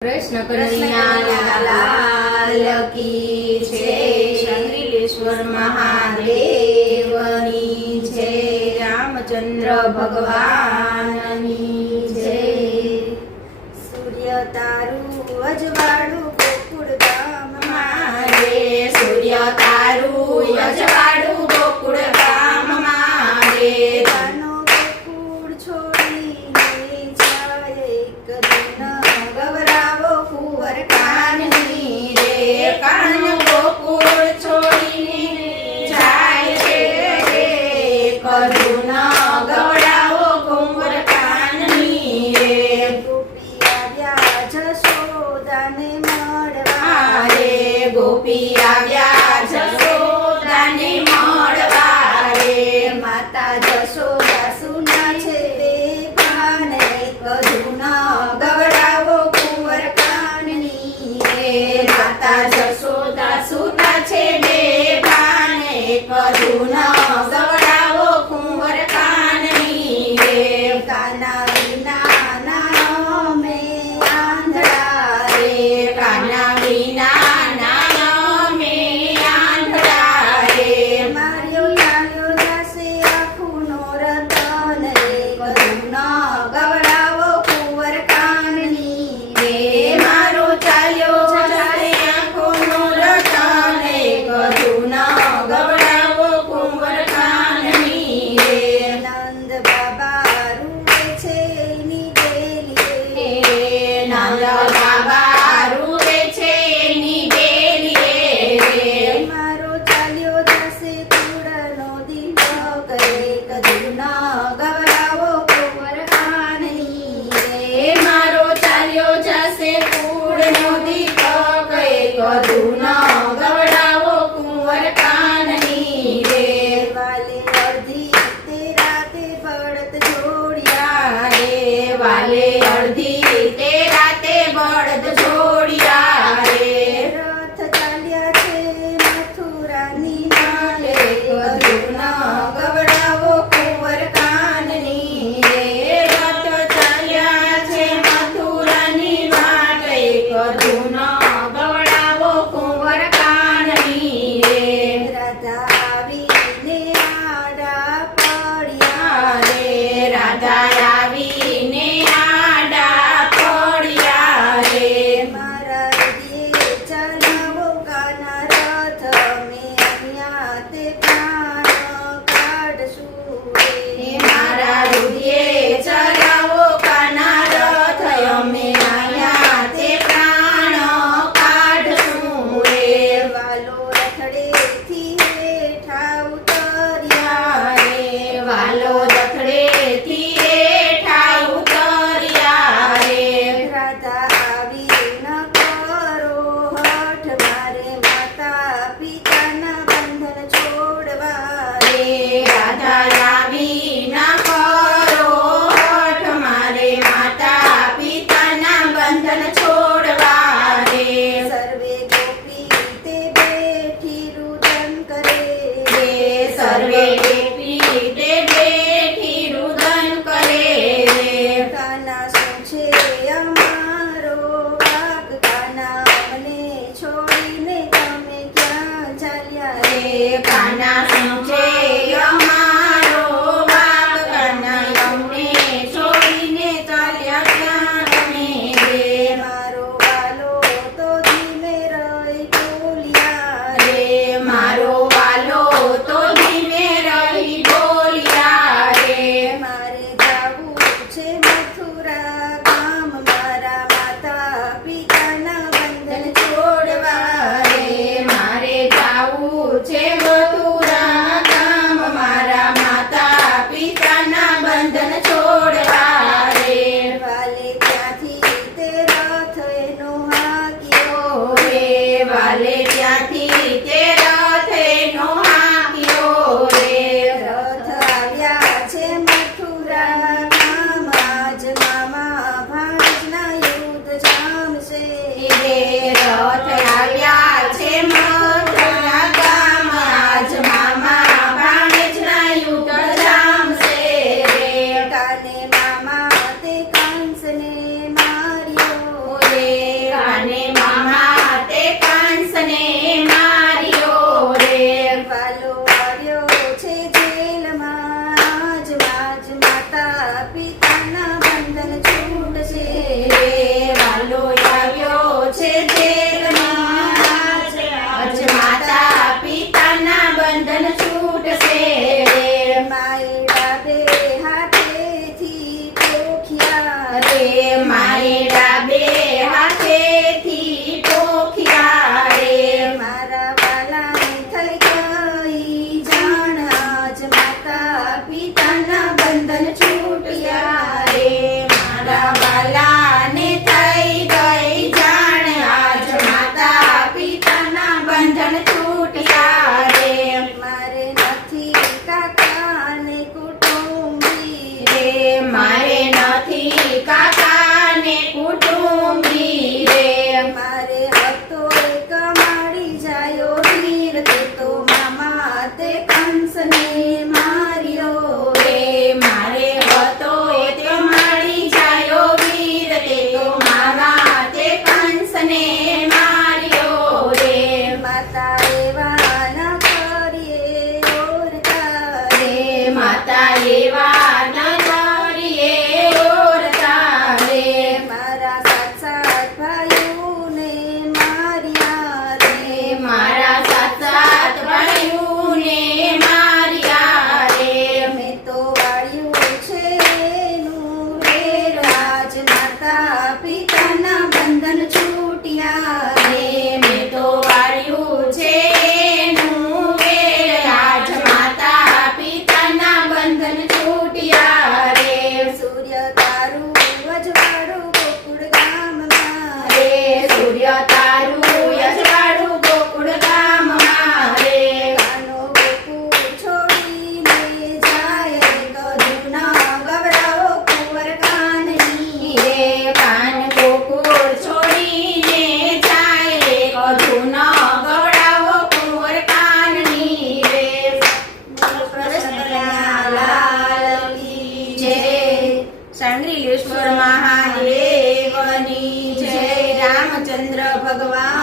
કૃષ્ણ કનૈયા લાલ કી જય, શંકરેશ્વર મહાદેવની જય, રામચંદ્ર ભગવાનની જય। સૂર્ય તારું અજવાળું ગોકુળ ગામ મારે, સૂર્ય તારું અજવાળું ગોકુળ ગામ મારે, કાનો ગોકુળ છોડીને જાય એક દિન ગવરાવો કુંવર કાનની રે, કાન ગોકુળ છોડીને જાય છે રે, કરું ન ગવડાવો કુંવર કાનની રે। ગોપી આવ્યા જશોદાને મળવા રે, ગોપી આવ્યા જશોદાને મળવા રે, માતા જશોદા સુના છે બે ભાન એક ધૂન ગવડાવો કુંવર કાનની રે, માતા જશોદા સુતા છે બે ભાને, કરું ન ગવડાવો કુંવર કાનની રે। કાના વિના ના મે આંધળા રે, કાના વિના ના મે આંધળા રે, માર્યો ચાલ્યો જાશે આખુંનો રતન એક ધૂન ગવડાવો કુંવર કાનની રે, મારો ચાલ્યો જશે આંખોનો રતન, કરું ન ગવડાવો કુંવર કાનની રે। નંદ બાબા રૂવે છે એની ડેલીએ નંદ બાબા રૂવે છે એની ડેલીએ રે, મારો ચાલ્યો જશે કુળનો દીપક એક ધૂન ગવડાવો કુંવર કાનની રે, મારો ચાલ્યો જશે કુળનો દીપક, કરું ન ગવડાવો કુંવર કાનની રે। વાલે અડધી તે રાતે બળદ જોડિયા રે, વાલે અડધી તે રાતે બળદ જોડિયા રે, રથ ચાલ્યા છે મથુરાની માલે કરું ન ગવડાવો કુંવર કાનની રે, રથ ચાલ્યા છે મથુરાની વાટે, કરું ન ગવડાવો કુંવર કાનની રે। રાધા આવીને આડા પડ્યા રે, રાધા આવીને આડા પડ્યા રે, મારા હૃદયે ચલાવો કાના રથ અમે અહીંયા તે પ્રાણ કાઢશું હે રે મારા હૃદયે ચલાવો કાના રથ, અમે અહીંયા તે પ્રાણ કાઢશું રે। વાલો રથડેથી હેઠા ઉતર્યા રે, વાલો દખડેથી હેઠા ઉતર્યા રે, રાધા આવી ન કરો હઠ મારે માતા પિતાના બંધન છોડવા રે, રાધા આવી ના કરો હઠ, મારે માતા પિતાના બંધન છોડવા રે। સર્વે ગોપી તે બેઠી રુદન કરે રે, સર્વે ગોપી તે બેઠી રુદન કરે રે, કાના શું છે અમારો વાગ કાના અમને છોડીને તમે ક્યાં ચાલ્યા રે, કાના શું છે અમારો વાગ, કાના અમને છોડીને ચાલ્યા ક્યાં તમે રે। મારો વાલો તો ધીમે રહી બોલ્યા રે, મારો વાલો તો ધીમે રહી બોલ્યા રે, મારે જાવું છે મથુરા ગામ મારા માતા પિતાના બંધન છોડવા રે, મારે જાવું છે મથુરા ગામ, મારા માતા પિતાના બંધન છોડવા રે। વાલે ત્યાંથી તે રથ એનો હાક્યો રે, વાલે ત્યાંથી તે રથ એનો હાંક્યો રે, રથ આવ્યા છે મથુરા ગામ આજ મામા ભાણેજના યુદ્ધ જામશે રે, રથ આવ્યા છે મથુરા ગામ, આજ મામા ભાણેજના યુદ્ધ જામશે રે, કાને મામા તે કંસને માર્યો રે, ને માર્યો રે માતા એવા ન કરીએ ઓરતા રે માતા એવા ન કરીએ ઓરતા રે મારા સાત ભાઈઓને માર્યા રે મારા સાત ભાઈઓને માર્યા રે મેં તો વાળ્યું છે એનું વેર આજ માતા પિતાના બંધન છૂટ્યા રે મેં તો વાળ્યું છે એનું વેર આજ માતા પિતાના બંધન છૂટ્યા રે સૂર્ય તારું અજવાળું ગોકુળ ગામમાં રે સૂર્ય તારું અજવાળું ગોકુળ ગામમાં રે કાનો ગોકુળ છોડીને જાય કદું ન ગવડાવો કુંવર કાનની રે કાન ગોકુળ છોડીને જાય રે કધું ન ગવડાવો કુંવર કાનની રે કૃષ્ણ લાલ કી જય સાંગરીલેશ્વર મહાદેવની જય રામચંદ્ર ભગવાન